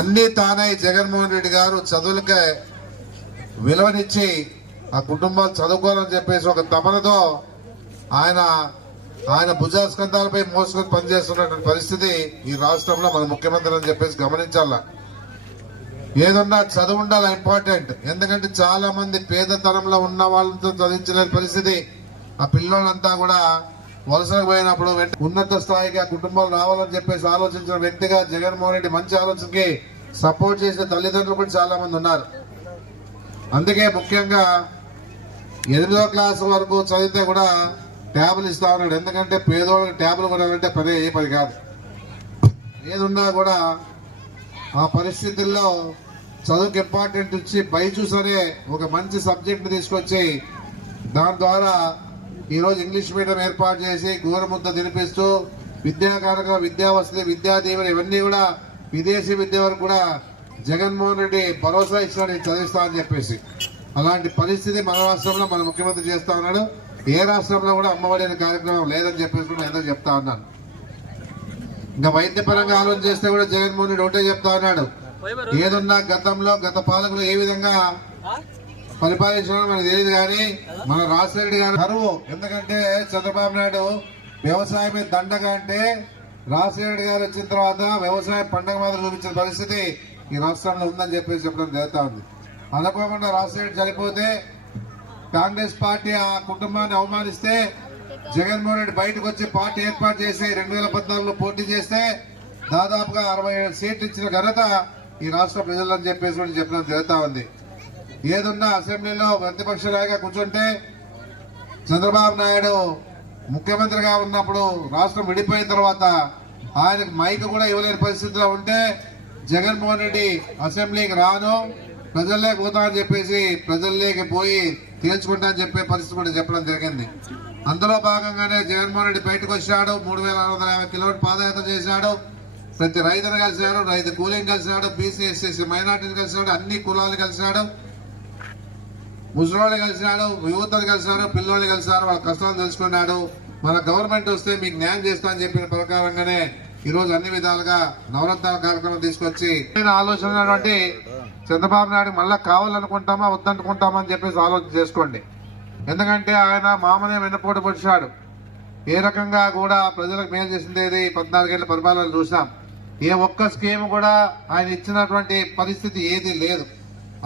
అన్ని తానై జగన్మోహన్ రెడ్డి గారు చదువులకే విలువనిచ్చి ఆ కుటుంబాలు చదువుకోవాలని చెప్పేసి ఒక తమనతో ఆయన ఆయన భుజాస్కంధాలపై మోసుకొని పనిచేస్తున్నటువంటి పరిస్థితి ఈ రాష్ట్రంలో మన ముఖ్యమంత్రి అని చెప్పేసి గమనించాల. ఏదన్నా చదువు ఉండాలి ఇంపార్టెంట్ ఎందుకంటే చాలా మంది పేదతనంలో ఉన్న వాళ్ళతో చదివించలేని పరిస్థితి. ఆ పిల్లలంతా కూడా వలసలకు పోయినప్పుడు ఉన్నత స్థాయికి ఆ కుటుంబాలు రావాలని చెప్పేసి ఆలోచించిన వ్యక్తిగా జగన్మోహన్ రెడ్డి మంచి ఆలోచనకి సపోర్ట్ చేసిన తల్లిదండ్రులు కూడా చాలా మంది ఉన్నారు. అందుకే ముఖ్యంగా ఎనిమిదో క్లాస్ వరకు చదివితే కూడా ట్యాబ్లు ఇస్తా ఉన్నాడు. ఎందుకంటే పేదోళ్ళకి ట్యాబ్లు కొనాలంటే పని ఏ పని కాదు. ఏదున్నా కూడా ఆ పరిస్థితుల్లో చదువుకి ఇంపార్టెంట్ ఇచ్చి బైజూస్ అనే ఒక మంచి సబ్జెక్ట్ తీసుకొచ్చి దాని ద్వారా ఈరోజు ఇంగ్లీష్ మీడియం ఏర్పాటు చేసి గోరముద్ద తినిపిస్తూ విద్యాకారక విద్యా వసతి విద్యా దీవెన ఇవన్నీ కూడా విదేశీ విద్య వరకు కూడా జగన్మోహన్ రెడ్డి భరోసా ఇచ్చినాడు చదివిస్తా అని చెప్పేసి. అలాంటి పరిస్థితి మన రాష్ట్రంలో మన ముఖ్యమంత్రి చేస్తా ఉన్నాడు. ఏ రాష్ట్రంలో కూడా అమ్మఒడి అనే కార్యక్రమం లేదని చెప్పేసి కూడా నేను చెప్తా ఉన్నాను. ఇంకా వైద్యపరంగా ఆలోచన చేస్తే కూడా జగన్మోహన్ రెడ్డి ఒకటే చెప్తా ఉన్నాడు. ఏదున్నా గతంలో గత పాలకులు ఏ విధంగా పరిపాలించడం మనకు తెలియదు కానీ మన రాజశేఖరెడ్డి గారు కరువు. ఎందుకంటే చంద్రబాబు నాయుడు వ్యవసాయం దండగ దండగా అంటే రాజశేఖరెడ్డి గారు వచ్చిన తర్వాత వ్యవసాయం పండగ మాత్రం చూపించిన పరిస్థితి ఈ రాష్ట్రంలో ఉందని చెప్పేసి చెప్పడం జరుగుతా ఉంది. అనుకోకుండా రాజశేఖరెడ్డి చనిపోతే కాంగ్రెస్ పార్టీ ఆ కుటుంబాన్ని అవమానిస్తే జగన్మోహన్ రెడ్డి బయటకు వచ్చి పార్టీ ఏర్పాటు చేసి రెండు వేల పద్నాలుగులో పోటీ చేస్తే దాదాపుగా అరవై ఏడు సీట్లు ఇచ్చిన ఘనత ఈ రాష్ట్ర ప్రజలని చెప్పేసి చెప్పడం జరుగుతూ ఉంది. ఏదున్నా అసెంబ్లీలో ప్రతిపక్ష కూర్చుంటే చంద్రబాబు నాయుడు ముఖ్యమంత్రిగా ఉన్నప్పుడు రాష్ట్రం విడిపోయిన తర్వాత ఆయనకు మైక్ కూడా ఇవ్వలేని పరిస్థితిలో ఉంటే జగన్మోహన్ రెడ్డి అసెంబ్లీకి రాను ప్రజల్లోకి పోతా అని చెప్పేసి ప్రజల్లోకి పోయి తేల్చుకుంటా అని చెప్పే పరిస్థితి కూడా చెప్పడం జరిగింది. అందులో భాగంగానే జగన్మోహన్ రెడ్డి బయటకు వచ్చాడు మూడు వేల ఆరు వందల యాభై కిలోమీటర్ పాదయాత్ర చేశాడు ప్రతి రైతును కలిశాడు రైతు కూలీని కలిశాడు బీసీ ఎస్ఎస్సీ మైనార్టీని కలిశాడు అన్ని కులాలు కలిశాడు. ముసలోళ్ళు కలిసినాడు యువతలు కలిసినారు పిల్లోళ్ళు కలిసినారు వాళ్ళ కష్టాలు తెలుసుకున్నాడు. మన గవర్నమెంట్ వస్తే మీకు న్యాయం చేస్తా అని చెప్పిన ప్రకారంగానే ఈరోజు అన్ని విధాలుగా నవరత్నాల కార్యక్రమం తీసుకొచ్చి నేను ఆలోచన చంద్రబాబు నాయుడు మళ్ళీ కావాలనుకుంటామా వద్దనుకుంటామా అని చెప్పేసి ఆలోచన చేసుకోండి. ఎందుకంటే ఆయన మామనే వెన్నపోటు పొడిచాడు. ఏ రకంగా కూడా ప్రజలకు మేలు చేసింది ఏది? పద్నాలుగేళ్ళ పరిపాలన చూసాం. ఏ ఒక్క స్కీమ్ కూడా ఆయన ఇచ్చినటువంటి పరిస్థితి ఏది లేదు.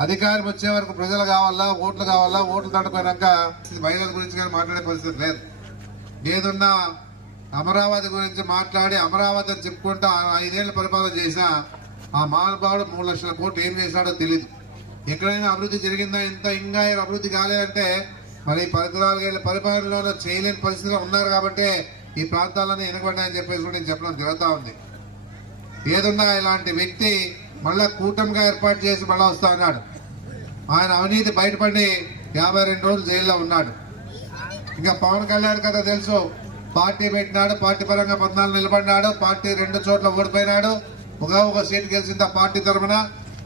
అధికారం వచ్చే వరకు ప్రజలు కావాలా ఓట్లు కావాలా ఓట్లు దండుకున్నాక మహిళల గురించి కానీ మాట్లాడే పరిస్థితి లేదు. ఏదున్నా అమరావతి గురించి మాట్లాడి అమరావతి అని చెప్పుకుంటా ఐదేళ్ళు పరిపాలన చేసిన ఆ మహానుభావుడు మూడు లక్షల కోట్లు ఏం చేశాడో తెలియదు ఎక్కడైనా అభివృద్ధి జరిగిందా ఇంత ఇంకా అభివృద్ధి కాలేదంటే మరి పద్నాలుగేళ్ళ పరిపాలనలో చేయలేని పరిస్థితిలో ఉన్నారు కాబట్టి ఈ ప్రాంతాలన్నీ వెనకబడ్డాయని చెప్పేసి కూడా నేను చెప్పడం జరుగుతూ ఉంది. ఏదున్నా ఇలాంటి వ్యక్తి మళ్ళా కూటమిగా ఏర్పాటు చేసి మళ్ళా వస్తా ఉన్నాడు ఆయన అవినీతి బయటపడి యాభై రెండు రోజులు జైల్లో ఉన్నాడు. ఇంకా పవన్ కళ్యాణ్ కథ తెలుసు. పార్టీ పెట్టినాడు పార్టీ పరంగా పద్నాలుగు నిలబడినాడు పార్టీ రెండు చోట్ల ఓడిపోయినాడు. ఒక ఒక సీట్ గెలిచింది ఆ పార్టీ తరఫున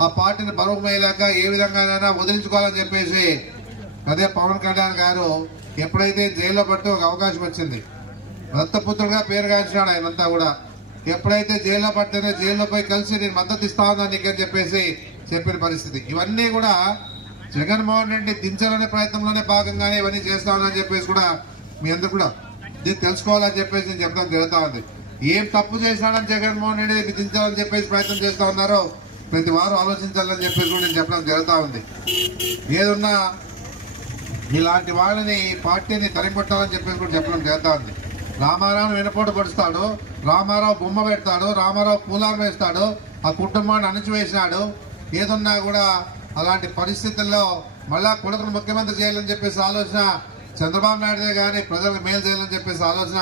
ఆ పార్టీని బరువు మేయలేక ఏ విధంగానైనా వదిలించుకోవాలని చెప్పేసి అదే పవన్ కళ్యాణ్ గారు ఎప్పుడైతే జైల్లో పట్టి ఒక అవకాశం వచ్చింది. దత్తపుత్రుడుగా పేరుగాంచినాడు ఆయనంతా కూడా. ఎప్పుడైతే జైల్లో పడితేనే జైల్లో పోయి కలిసి నేను మద్దతు ఇస్తా ఉన్నాను నీకని చెప్పేసి చెప్పిన పరిస్థితి. ఇవన్నీ కూడా జగన్మోహన్ రెడ్డి దించాలనే ప్రయత్నంలోనే భాగంగానే ఇవన్నీ చేస్తా ఉన్నానని చెప్పేసి కూడా మీ అందరు కూడా దీన్ని తెలుసుకోవాలని చెప్పేసి నేను చెప్పడం జరుగుతూ ఉంది. ఏం తప్పు చేశాడని జగన్మోహన్ రెడ్డి దించాలని చెప్పేసి ప్రయత్నం చేస్తూ ఉన్నారో ప్రతి వారు ఆలోచించాలని చెప్పేసి కూడా నేను చెప్పడం జరుగుతూ ఉంది. ఏదున్నా ఇలాంటి వాళ్ళని పార్టీని తరిమొట్టాలని చెప్పేసి కూడా చెప్పడం జరుగుతూ ఉంది. రామారావు వెనపోటు పడుస్తాడు రామారావు బొమ్మ పెడతాడు రామారావు పూలాలు వేస్తాడు ఆ కుటుంబాన్ని అణిచివేసినాడు. ఏదున్నా కూడా అలాంటి పరిస్థితుల్లో మళ్ళా కొడుకును ముఖ్యమంత్రి చేయాలని చెప్పేసి ఆలోచన చంద్రబాబు నాయుడుదే కానీ ప్రజలకు మేలు చేయాలని చెప్పేసి ఆలోచన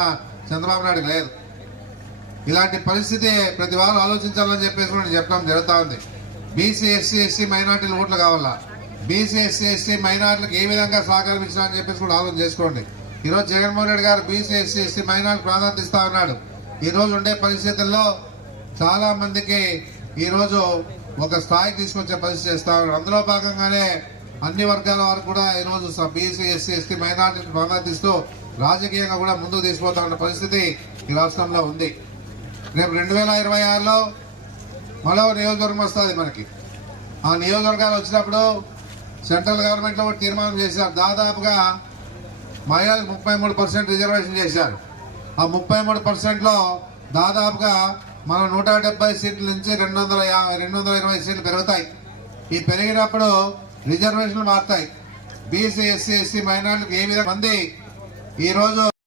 చంద్రబాబు నాయుడు లేదు. ఇలాంటి పరిస్థితి ప్రతి వారు ఆలోచించాలని చెప్పేసి కూడా నేను చెప్పడం జరుగుతూ ఉంది. బీసీ ఎస్సీ ఎస్సీ మైనార్టీలు ఓట్లు కావాలా? బీసీ ఎస్సీ ఎస్సీ మైనార్టీలకు ఏ విధంగా సహకారం చెప్పేసి కూడా ఆలోచన చేసుకోండి. ఈరోజు జగన్మోహన్ రెడ్డి గారు బీసీ ఎస్సీ ఎస్సీ మైనార్టీ ప్రాధాన్యత ఇస్తా ఉన్నాడు. ఈరోజు ఉండే పరిస్థితుల్లో చాలా మందికి ఒక స్థాయికి తీసుకొచ్చే పరిస్థితి చేస్తా ఉన్నాడు అందులో భాగంగానే అన్ని వర్గాల వారు కూడా ఈరోజు బీసీ ఎస్సీ ఎస్టీ మైనార్టీకి ప్రాధాన్యత ఇస్తూ రాజకీయంగా కూడా ముందుకు తీసుకుపోతా ఉన్న పరిస్థితి ఈ రాష్ట్రంలో ఉంది. రేపు రెండు వేల ఇరవై ఆరులో మరో నియోజకవర్గం వస్తుంది మనకి. ఆ నియోజకవర్గాలు వచ్చినప్పుడు సెంట్రల్ గవర్నమెంట్లో కూడా తీర్మానం చేశారు. దాదాపుగా మహిళలకు ముప్పై మూడు పర్సెంట్ రిజర్వేషన్ చేశారు. ఆ ముప్పై మూడు పర్సెంట్లో దాదాపుగా మనం నూట డెబ్బై సీట్ల నుంచి రెండు వందల యాభై రెండు వందల ఇరవై సీట్లు పెరుగుతాయి. ఈ పెరిగినప్పుడు రిజర్వేషన్లు మారుతాయి. బీసీ ఎస్సీ ఎస్సీ మైనార్టీలకు ఏ విధంగా మంది ఈరోజు